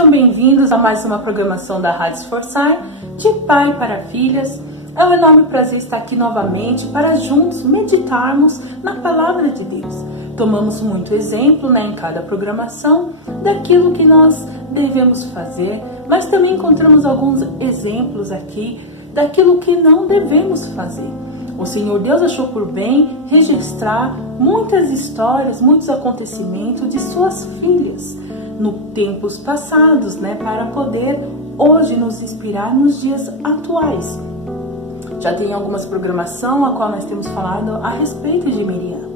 Sejam bem-vindos a mais uma programação da Rádio Esforçar, de pai para filhas. É um enorme prazer estar aqui novamente para juntos meditarmos na Palavra de Deus. Tomamos muito exemplo em cada programação daquilo que nós devemos fazer, mas também encontramos alguns exemplos aqui daquilo que não devemos fazer. O Senhor Deus achou por bem registrar muitas histórias, muitos acontecimentos de suas filhas no tempos passados, para poder hoje nos inspirar nos dias atuais. Já tem algumas programações a qual nós temos falado a respeito de Miriam.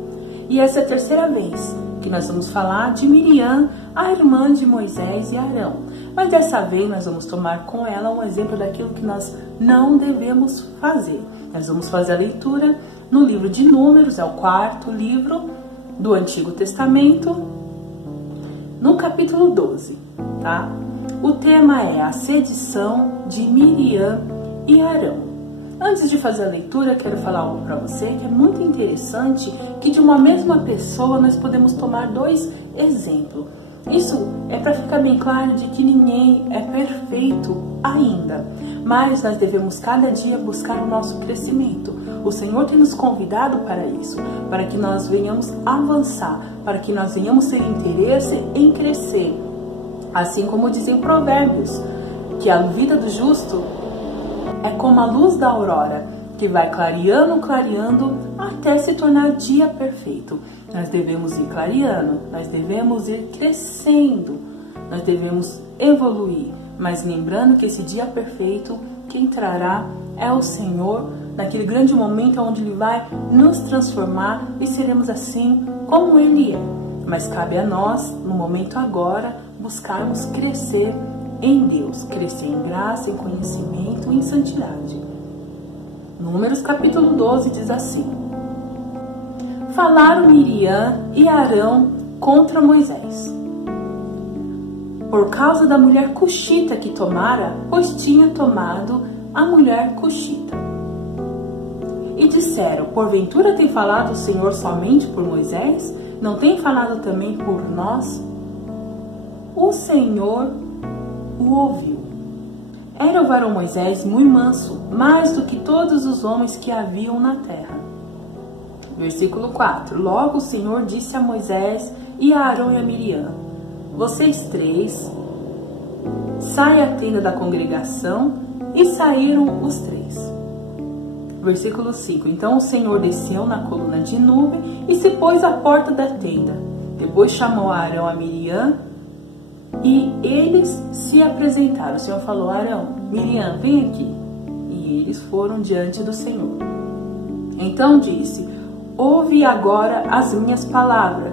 E essa é a terceira vez que nós vamos falar de Miriam, a irmã de Moisés e Arão. Mas dessa vez nós vamos tomar com ela um exemplo daquilo que nós não devemos fazer. Nós vamos fazer a leitura no livro de Números, é o 4º livro do Antigo Testamento, no capítulo 12, tá? O tema é a sedição de Miriam e Arão. Antes de fazer a leitura, quero falar algo para você que é muito interessante, que de uma mesma pessoa nós podemos tomar dois exemplos. Isso é para ficar bem claro de que ninguém é perfeito ainda, mas nós devemos cada dia buscar o nosso crescimento. O Senhor tem nos convidado para isso, para que nós venhamos avançar, para que nós venhamos ter interesse em crescer. Assim como dizem Provérbios, que a vida do justo é como a luz da aurora, que vai clareando, clareando, até se tornar dia perfeito. Nós devemos ir clareando, nós devemos ir crescendo, nós devemos evoluir. Mas lembrando que esse dia perfeito, quem trará é o Senhor, naquele grande momento onde Ele vai nos transformar e seremos assim como Ele é. Mas cabe a nós, no momento agora, buscarmos crescer em Deus, crescer em graça, em conhecimento e em santidade. Números capítulo 12 diz assim: Falaram Miriam e Arão contra Moisés, por causa da mulher cuxita que tomara, pois tinha tomado a mulher cuxita. E disseram: Porventura tem falado o Senhor somente por Moisés? Não tem falado também por nós? O Senhor o ouviu. Era o varão Moisés muito manso, mais do que todos os homens que haviam na terra. Versículo 4. Logo o Senhor disse a Moisés e a Arão e a Miriam: Vocês três, saem à tenda da congregação. E saíram os três. Versículo 5. Então o Senhor desceu na coluna de nuvem e se pôs à porta da tenda. Depois chamou a Arão e a Miriam e eles se apresentaram. O Senhor falou: Arão, Miriam, vem aqui. E eles foram diante do Senhor. Então disse: Ouve agora as minhas palavras.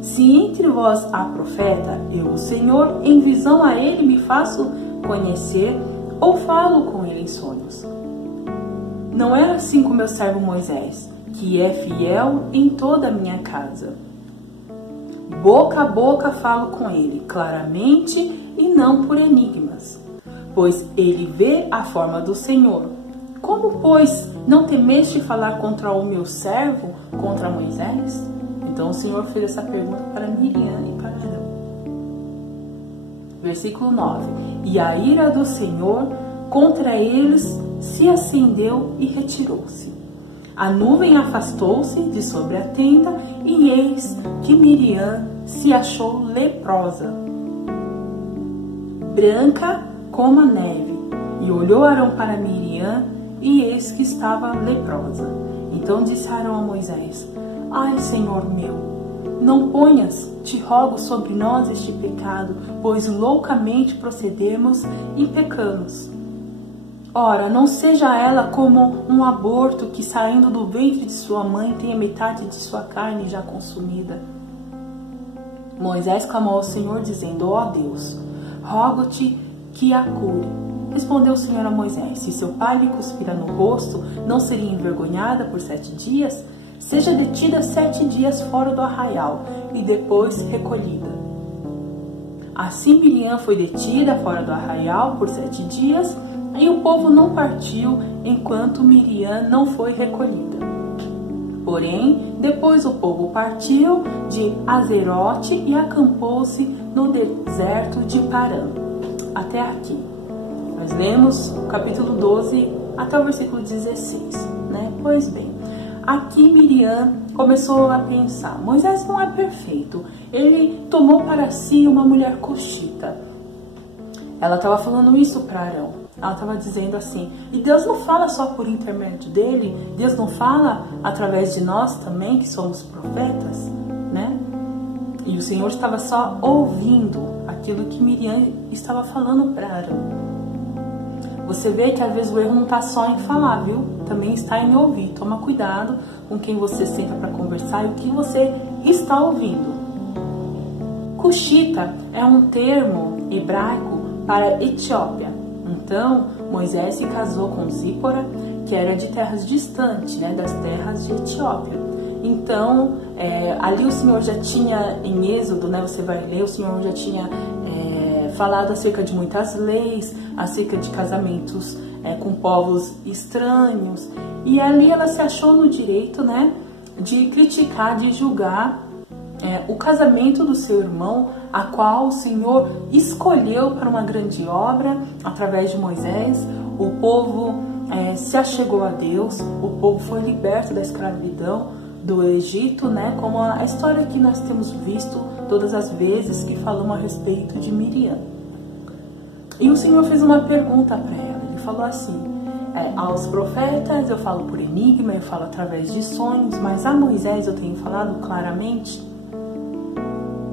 Se entre vós há profeta, eu, o Senhor, em visão a ele me faço conhecer ou falo com ele em sonhos. Não é assim com meu servo Moisés, que é fiel em toda a minha casa. Boca a boca falo com ele, claramente e não por enigmas, pois ele vê a forma do Senhor. Como, pois, não temeste falar contra o meu servo, contra Moisés? Então o Senhor fez essa pergunta para Miriam e para Arão. Versículo 9. E a ira do Senhor contra eles se acendeu e retirou-se. A nuvem afastou-se de sobre a tenda e eis que Miriam se achou leprosa, branca como a neve. E olhou Arão para Miriam e eis que estava leprosa. Então disse Arão a Moisés: Ai, Senhor meu, não ponhas, te rogo, sobre nós este pecado, pois loucamente procedemos e pecamos. Ora, não seja ela como um aborto que, saindo do ventre de sua mãe, tenha metade de sua carne já consumida. Moisés clamou ao Senhor, dizendo: Ó Deus, rogo-te que a cure. Respondeu o Senhor a Moisés: Se seu pai lhe cuspira no rosto, não seria envergonhada por 7 dias? Seja detida 7 dias fora do arraial, e depois recolhida. Assim Miriam foi detida fora do arraial por 7 dias, e o povo não partiu enquanto Miriam não foi recolhida. Porém, depois o povo partiu de Azerote e acampou-se no deserto de Parã. até aqui. Nós lemos o capítulo 12 até o versículo 16, né? Pois bem, aqui Miriam começou a pensar, Moisés não é perfeito, ele tomou para si uma mulher cuxita. Ela estava falando isso para Arão, ela estava dizendo assim, e Deus não fala só por intermédio dele, Deus não fala através de nós também, que somos profetas, né? E o Senhor estava só ouvindo aquilo que Miriam estava falando para Arão. Você vê que às vezes o erro não está só em falar, viu? Também está em ouvir. Toma cuidado com quem você senta para conversar e o que você está ouvindo. Cuxita é um termo hebraico para Etiópia. Então, Moisés se casou com Zípora, que era de terras distantes, né, das terras de Etiópia. Então, ali o Senhor já tinha, em Êxodo, né, você vai ler, o Senhor já tinha falado acerca de muitas leis, acerca de casamentos com povos estranhos. E ali ela se achou no direito, né, de criticar, de julgar o casamento do seu irmão, a qual o Senhor escolheu para uma grande obra através de Moisés. O povo se achegou a Deus, o povo foi liberto da escravidão do Egito, né? Como a história que nós temos visto todas as vezes que falamos a respeito de Miriam. E o Senhor fez uma pergunta para ela. Ele falou assim: aos profetas eu falo por enigma, eu falo através de sonhos, mas a Moisés eu tenho falado claramente.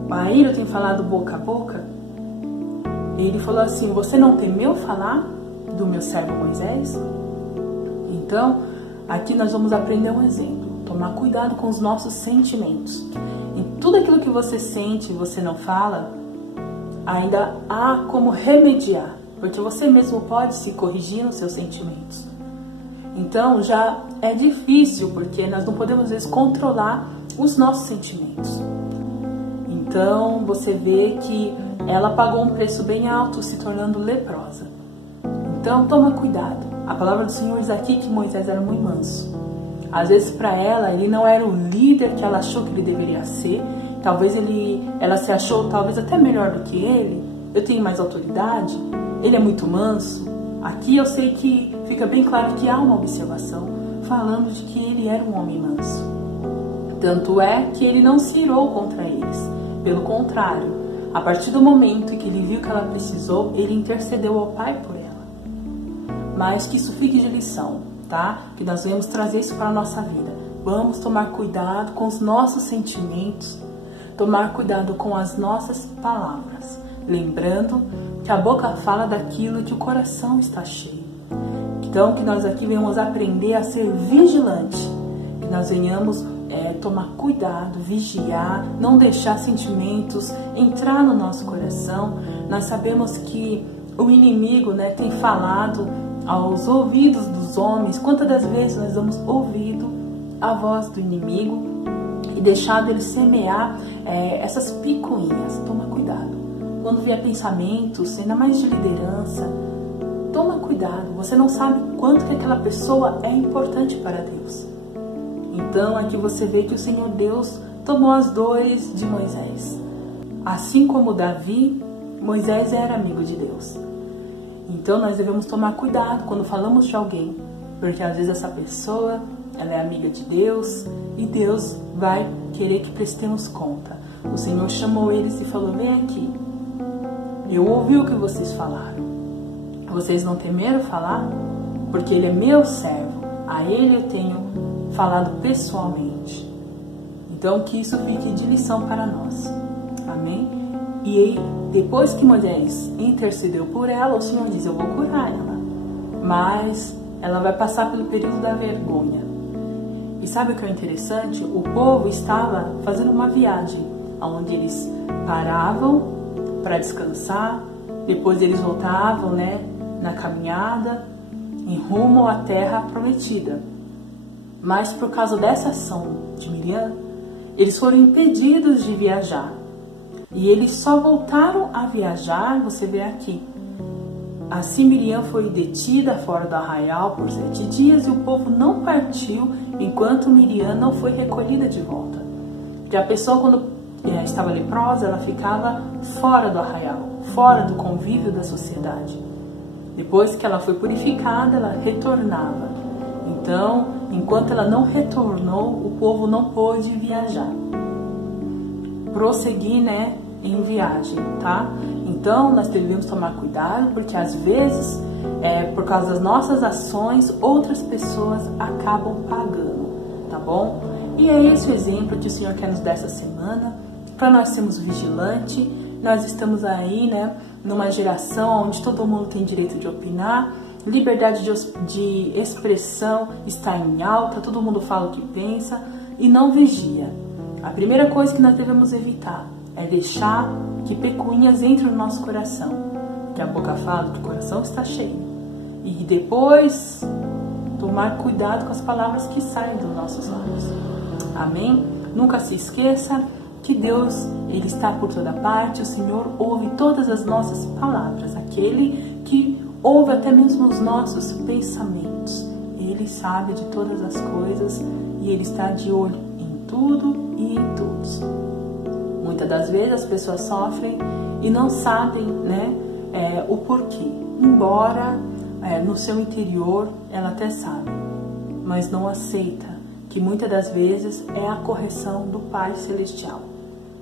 A ele eu tenho falado boca a boca. Ele falou assim: você não temeu falar do meu servo Moisés? Então, aqui nós vamos aprender um exemplo. Tomar cuidado com os nossos sentimentos. Em tudo aquilo que você sente e você não fala, ainda há como remediar, porque você mesmo pode se corrigir nos seus sentimentos. Então já é difícil, porque nós não podemos às vezes controlar os nossos sentimentos. Então você vê que ela pagou um preço bem alto, se tornando leprosa. Então toma cuidado. A palavra do Senhor diz aqui que Moisés era muito manso. Às vezes para ela, ele não era o líder que ela achou que ele deveria ser. Talvez ela se achou talvez até melhor do que ele. Eu tenho mais autoridade. Ele é muito manso. Aqui eu sei que fica bem claro que há uma observação falando de que ele era um homem manso. Tanto é que ele não se irou contra eles. Pelo contrário, a partir do momento em que ele viu que ela precisou, ele intercedeu ao Pai por ela. Mas que isso fique de lição, tá? Que nós venhamos trazer isso para a nossa vida. Vamos tomar cuidado com os nossos sentimentos, tomar cuidado com as nossas palavras, lembrando que a boca fala daquilo que o coração está cheio. Então, que nós aqui venhamos aprender a ser vigilante, que nós venhamos tomar cuidado, vigiar, não deixar sentimentos entrar no nosso coração. Nós sabemos que o inimigo, né, tem falado aos ouvidos dos homens. Quantas das vezes nós damos ouvido à voz do inimigo e deixado ele semear essas picuinhas? Toma cuidado. Quando vier pensamentos, ainda mais de liderança, toma cuidado. Você não sabe quanto que aquela pessoa é importante para Deus. Então aqui você vê que o Senhor Deus tomou as dores de Moisés. Assim como Davi, Moisés era amigo de Deus. Então nós devemos tomar cuidado quando falamos de alguém, porque às vezes essa pessoa, ela é amiga de Deus e Deus vai querer que prestemos conta. O Senhor chamou eles e falou: vem aqui, eu ouvi o que vocês falaram. Vocês não temeram falar? Porque ele é meu servo, a ele eu tenho falado pessoalmente. Então que isso fique de lição para nós. Amém? E depois que Moisés intercedeu por ela, o Senhor diz: eu vou curar ela, mas ela vai passar pelo período da vergonha. E sabe o que é interessante? O povo estava fazendo uma viagem, onde eles paravam para descansar, depois eles voltavam, né, na caminhada, em rumo à terra prometida. Mas por causa dessa ação de Miriam, eles foram impedidos de viajar. E eles só voltaram a viajar, você vê aqui. Assim Miriam foi detida fora do arraial por 7 dias e o povo não partiu enquanto Miriam não foi recolhida de volta. Porque a pessoa quando estava leprosa, ela ficava fora do arraial, fora do convívio da sociedade. Depois que ela foi purificada, ela retornava. Então, enquanto ela não retornou, o povo não pôde viajar, prosseguir, em viagem, tá? Então, nós devemos tomar cuidado, porque às vezes, por causa das nossas ações, outras pessoas acabam pagando, tá bom? E é esse o exemplo que o Senhor quer nos dar essa semana, para nós sermos vigilantes. Nós estamos aí, numa geração onde todo mundo tem direito de opinar, liberdade de expressão está em alta, todo mundo fala o que pensa e não vigia. A primeira coisa que nós devemos evitar é deixar que pecuinhas entrem no nosso coração, que a boca fala que o coração está cheio. E depois, tomar cuidado com as palavras que saem dos nossos lábios. Amém? Nunca se esqueça que Deus, Ele está por toda parte, o Senhor ouve todas as nossas palavras, aquele que ouve até mesmo os nossos pensamentos. Ele sabe de todas as coisas e Ele está de olho em tudo e em todos. Muitas das vezes as pessoas sofrem e não sabem, o porquê. Embora no seu interior ela até sabe, mas não aceita que muitas das vezes é a correção do Pai Celestial.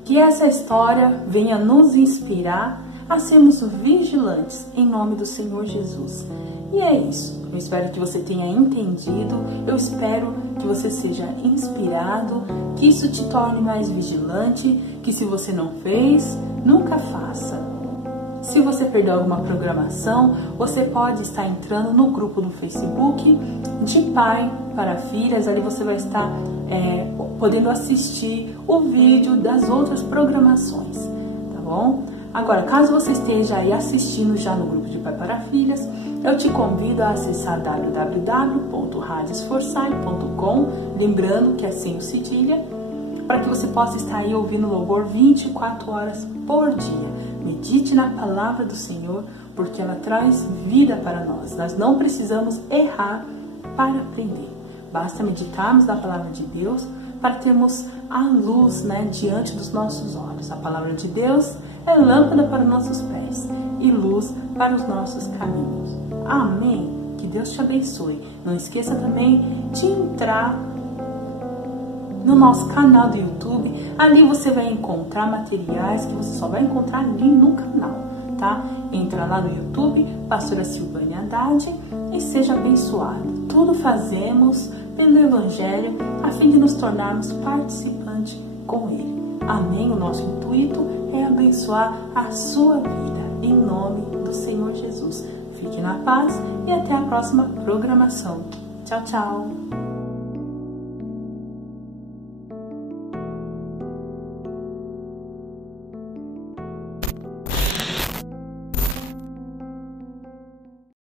Que essa história venha nos inspirar a sermos vigilantes em nome do Senhor Jesus. E é isso. Eu espero que você tenha entendido, eu espero que você seja inspirado, que isso te torne mais vigilante, que se você não fez, nunca faça. Se você perdeu alguma programação, você pode estar entrando no grupo do Facebook de Pai para Filhas. Ali você vai estar podendo assistir o vídeo das outras programações, tá bom? Agora, caso você esteja aí assistindo já no grupo de Pai para Filhas, eu te convido a acessar www.radiosforçai.com, lembrando que é sem o cedilha, para que você possa estar aí ouvindo louvor 24 horas por dia. Medite na palavra do Senhor, porque ela traz vida para nós. Nós não precisamos errar para aprender. Basta meditarmos na palavra de Deus para termos a luz, diante dos nossos olhos. A palavra de Deus é lâmpada para os nossos pés e luz para os nossos caminhos. Amém? Que Deus te abençoe. Não esqueça também de entrar no nosso canal do YouTube. Ali você vai encontrar materiais que você só vai encontrar ali no canal, tá? Entra lá no YouTube, Pastora Silvânia Haddad, e seja abençoado. Tudo fazemos pelo Evangelho, a fim de nos tornarmos participantes com Ele. Amém? O nosso intuito é abençoar a sua vida, em nome do Senhor Jesus. Fique na paz e até a próxima programação. Tchau, tchau!